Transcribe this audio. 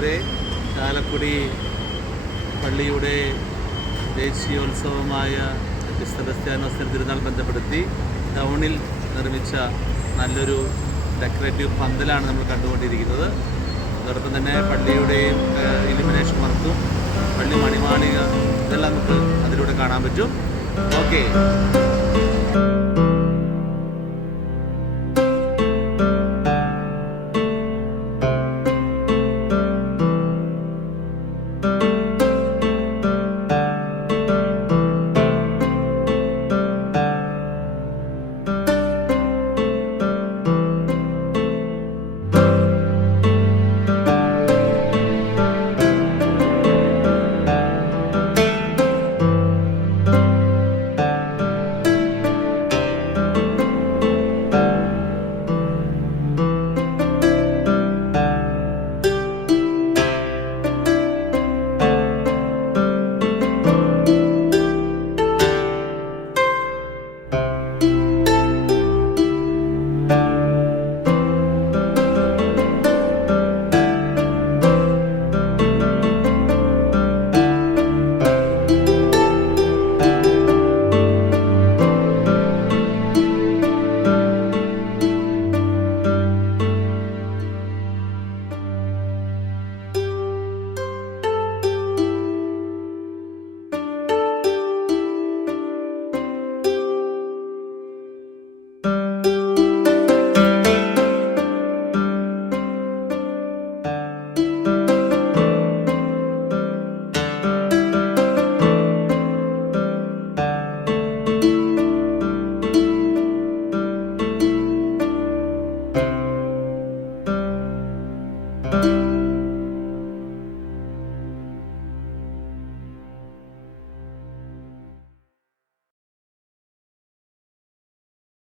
പ്രിയപ്പെട്ടവരെ ചാലക്കുടി പള്ളിയുടെ ദേശീയോത്സവമായ സെബസ്ത്യാനോസിന് തിരുനാൾ ബന്ധപ്പെടുത്തി ടൗണിൽ നിർമ്മിച്ച നല്ലൊരു ഡെക്കറേറ്റീവ് പന്തലാണ് നമ്മൾ കണ്ടുകൊണ്ടിരിക്കുന്നത്. അതോടൊപ്പം തന്നെ പള്ളിയുടെയും ഇലിമിനേഷൻ വർക്കും പള്ളി മണിമാളിക ഇതെല്ലാം നമുക്ക് അതിലൂടെ കാണാൻ പറ്റും. Okay